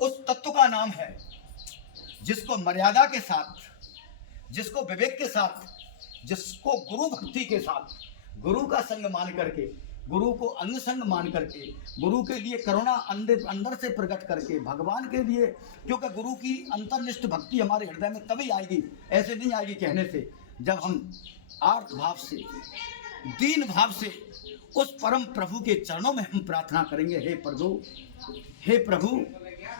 उस तत्व का नाम है जिसको मर्यादा के साथ, जिसको विवेक के साथ, जिसको गुरु भक्ति के साथ, गुरु का संग मान करके, गुरु को अंग संग मान करके, गुरु के लिए करुणा अंदर से प्रकट करके, भगवान के लिए, क्योंकि गुरु की अंतर्निष्ठ भक्ति हमारे हृदय में तभी आएगी, ऐसे नहीं आएगी कहने से, जब हम आर्त भाव से, दीन भाव से उस परम प्रभु के चरणों में हम प्रार्थना करेंगे, हे प्रभु, हे प्रभु,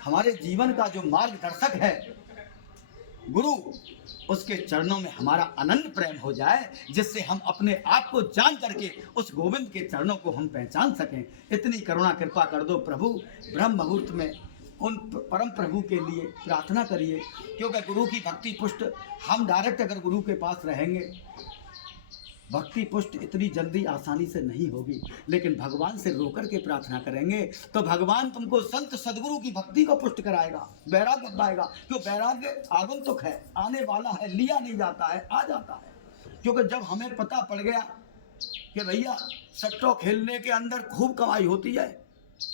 हमारे जीवन का जो मार्गदर्शक है गुरु, उसके चरणों में हमारा अनंत प्रेम हो जाए, जिससे हम अपने आप को जान करके उस गोविंद के चरणों को हम पहचान सकें। इतनी करुणा कृपा कर दो प्रभु। ब्रह्म मुहूर्त में उन परम प्रभु के लिए प्रार्थना करिए, क्योंकि गुरु की भक्ति पुष्ट हम डायरेक्ट अगर गुरु के पास रहेंगे, भक्ति पुष्ट इतनी जल्दी आसानी से नहीं होगी, लेकिन भगवान से रोकर के प्रार्थना करेंगे तो भगवान तुमको संत सदगुरु की भक्ति को पुष्ट कराएगा, वैराग्य पाएगा। क्यों? वैराग्य आगंतुक है, आने वाला है, लिया नहीं जाता है, आ जाता है। क्योंकि जब हमें पता पड़ गया कि भैया सट्टो खेलने के अंदर खूब कमाई होती है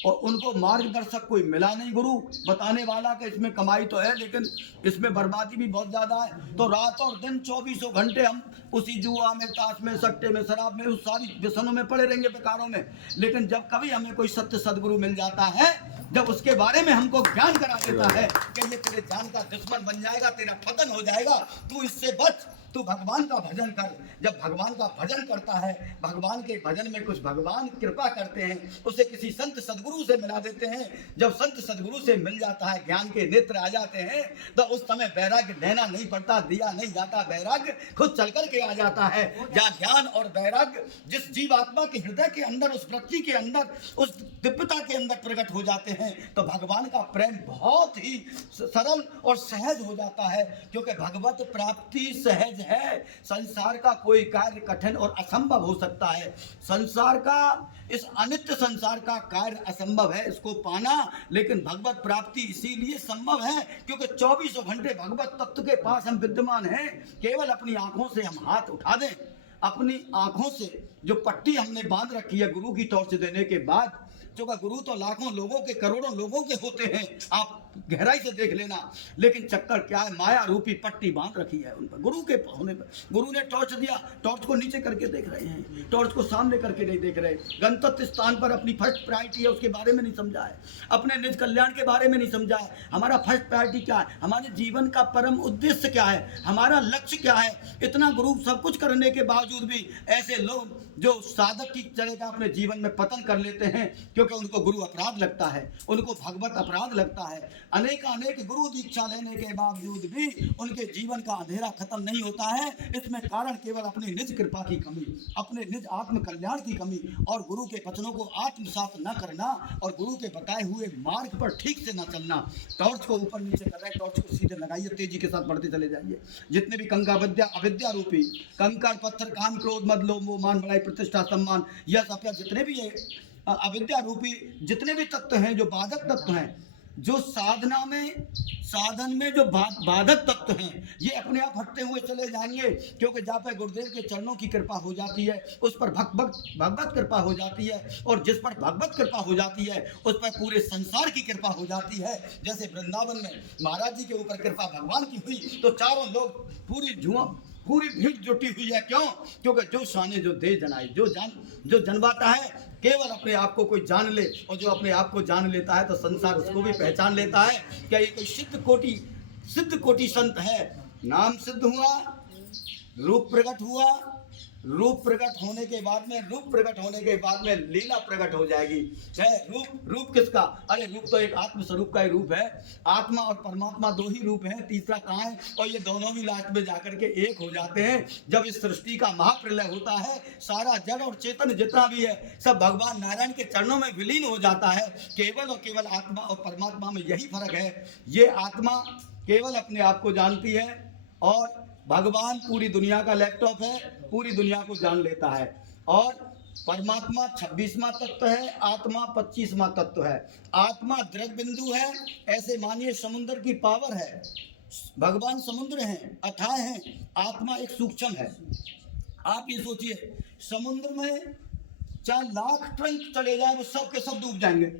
और उनको मार्गदर्शक कोई मिला नहीं, गुरु बताने वाला कि इसमें कमाई तो है लेकिन इसमें बर्बादी भी बहुत ज़्यादा है, तो रात और दिन 24 घंटे हम उसी जुआ में, ताश में, सट्टे में, शराब में, उस सारी व्यसनों में पड़े रहेंगे, बेकारों में। लेकिन जब कभी हमें कोई सत्य सदगुरु मिल जाता है, जब उसके बारे में हमको ज्ञान करा देता है कि ये तेरे जान का दुश्मन बन जाएगा, तेरा पतन हो जाएगा, तू इससे बच, तू भगवान का भजन कर। जब भगवान का भजन करता है, भगवान के भजन में कुछ भगवान कृपा करते हैं, उसे किसी संत सदगुरु से मिला देते हैं। जब संत सदगुरु से मिल जाता है, ज्ञान के नेत्र आ जाते हैं, तो उस समय वैराग्य लेना नहीं पड़ता, दिया नहीं जाता, वैराग्य खुद चल कर के आ जाता है। जहाँ ज्ञान और वैराग्य जिस जीवात्मा के हृदय के अंदर, उस वृत्ति के अंदर, उस दिव्यता के अंदर प्रकट हो जाते हैं, तो भगवान का प्रेम बहुत ही सरल और सहज हो जाता है। क्योंकि भगवत प्राप्ति सहज है। संसार का कोई कार्य कठिन और असंभव हो सकता है, संसार का, इस अनित्य संसार का कार्य असंभव है इसको पाना, लेकिन भगवत प्राप्ति इसीलिए संभव है क्योंकि 24 घंटे भगवत तत्व के पास हम विद्यमान हैं। केवल अपनी आंखों से हम हाथ उठा दें, अपनी आंखों से जो पट्टी हमने बांध रखी है गुरु की टॉर्च देने के बाद, जो गुरु तो लाखों लोगों के, करोड़ों लोगों के होते हैं, आप गहराई से देख लेना, लेकिन चक्कर क्या है, माया रूपी पट्टी बांध रखी है उन पर। गुरु के होने पर गुरु ने टॉर्च दिया, टॉर्च को नीचे करके देख रहे हैं, टॉर्च को सामने करके नहीं देख रहे। गंतव्य स्थान पर अपनी फर्स्ट प्रायोरिटी है, उसके बारे में नहीं समझा है, अपने निज कल्याण के बारे में नहीं समझा है। हमारा फर्स्ट प्रायोरिटी क्या है, हमारे जीवन का परम उद्देश्य क्या है, हमारा लक्ष्य क्या है। इतना गुरु सब कुछ करने के बावजूद भी ऐसे लोग जो साधक की तरह का अपने जीवन में पतन कर लेते हैं, क्योंकि उनको गुरु अपराध लगता है, उनको भगवत अपराध लगता है। अनेक गुरु दीक्षा लेने के बावजूद भी उनके जीवन का अंधेरा खत्म नहीं होता है। इसमें कारण केवल अपनी निज कृपा की कमी, अपने निज आत्म कल्याण की कमी और गुरु के वचनों को आत्मसात न करना और गुरु के बताए हुए मार्ग पर ठीक से न चलना। टॉर्च को ऊपर नीचे कर रहे हैं, टॉर्च को सीधे लगाइए, तेजी के साथ बढ़ते चले जाइए। जितने भी कंका विद्या अविद्या रूपी कंकड़ पत्थर, काम, क्रोध, मद, लोभ, मोह, मान, बड़ाई, प्रतिष्ठा, सम्मान, यह सब जितने भी है अविद्या रूपी जितने भी तत्व हैं, जो बाधक तत्व हैं, जो साधना में, साधन में जो बाधक तत्व हैं, ये अपने आप हटते हुए चले जाएंगे। क्योंकि जहाँ पर गुरुदेव के चरणों की कृपा हो जाती है, उस पर भगवत कृपा हो जाती है, और जिस पर भगवत कृपा हो जाती है उस पर पूरे संसार की कृपा हो जाती है। जैसे वृंदावन में महाराज जी के ऊपर कृपा भगवान की हुई तो चारों लोग, पूरी भीड़ जुटी हुई है। क्यों? क्योंकि जो शाने जो दे जनाई, जो जनवाता है, केवल अपने आप को कोई जान ले, और जो अपने आप को जान लेता है तो संसार उसको भी पहचान लेता है। क्या ये कोई सिद्ध कोटि संत है। नाम सिद्ध हुआ, रूप प्रकट हुआ, रूप प्रकट होने के बाद में लीला प्रकट हो जाएगी। है रूप किसका? अरे रूप तो एक आत्म स्वरूप का ही रूप है। आत्मा और परमात्मा दो ही रूप हैं, तीसरा कहाँ है? और ये दोनों भी लास्ट में जाकर के एक हो जाते हैं। जब इस सृष्टि का महाप्रलय होता है, सारा जड़ और चेतन जितना भी है सब भगवान नारायण के चरणों में विलीन हो जाता है। केवल और केवल आत्मा और परमात्मा में यही फर्क है। ये आत्मा केवल अपने आप को जानती है और भगवान पूरी दुनिया का लैपटॉप है, पूरी दुनिया को जान लेता है। और परमात्मा 26वां तत्व है, आत्मा 25वां तत्व है। आत्मा दृढ़ बिंदु है, ऐसे मानिए समुद्र की पावर है। भगवान समुद्र हैं, अथाह हैं, आत्मा एक सूक्ष्म है। आप ये सोचिए, समुद्र में 4 लाख टन चले जाए वो सब के सब डूब जाएंगे,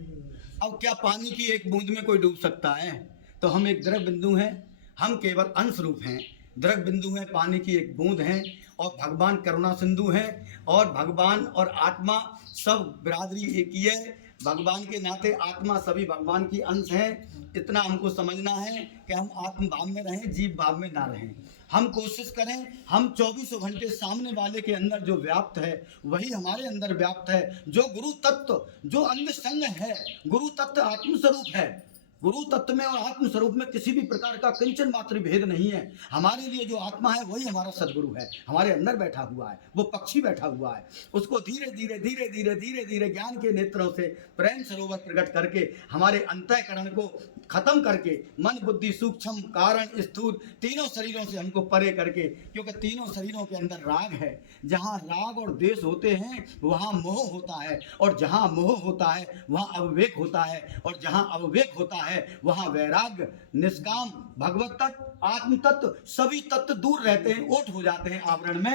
अब क्या पानी की एक बूंद में कोई डूब सकता है? तो हम एक द्रव बिंदु हैं, हम केवल अंश रूप हैं। द्रव बिंदु हैं, पानी की एक बूंद हैं, और भगवान करुणा सिंधु हैं, और भगवान और आत्मा सब बिरादरी एक ही है। भगवान के नाते आत्मा सभी भगवान की अंश है। इतना हमको समझना है कि हम आत्म भाव में रहें, जीव भाव में ना रहें। हम कोशिश करें, हम 24 घंटे सामने वाले के अंदर जो व्याप्त है वही हमारे अंदर व्याप्त है। जो गुरु तत्व, जो अंग संग है, गुरु तत्व आत्म स्वरूप है। गुरु तत्व में और आत्म स्वरूप में किसी भी प्रकार का किंचन मात्र भेद नहीं है। हमारे लिए जो आत्मा है वही हमारा सदगुरु है, हमारे अंदर बैठा हुआ है, वो पक्षी बैठा हुआ है। उसको धीरे धीरे धीरे धीरे धीरे धीरे ज्ञान के नेत्रों से प्रेम सरोवर प्रकट करके हमारे अंतःकरण को खत्म करके मन बुद्धि सूक्ष्म कारण स्थूल तीनों शरीरों से हमको परे करके, क्योंकि तीनों शरीरों के अंदर राग है। जहाँ राग और द्वेष होते हैं वहाँ मोह होता है, और जहाँ मोह होता है वहाँ अविवेक होता है, और जहाँ अविवेक होता है वहाँ वैराग्य, निष्काम, भगवत तत्व, आत्म तत्व सभी तत्व दूर रहते हैं, ओट हो जाते हैं आवरण में।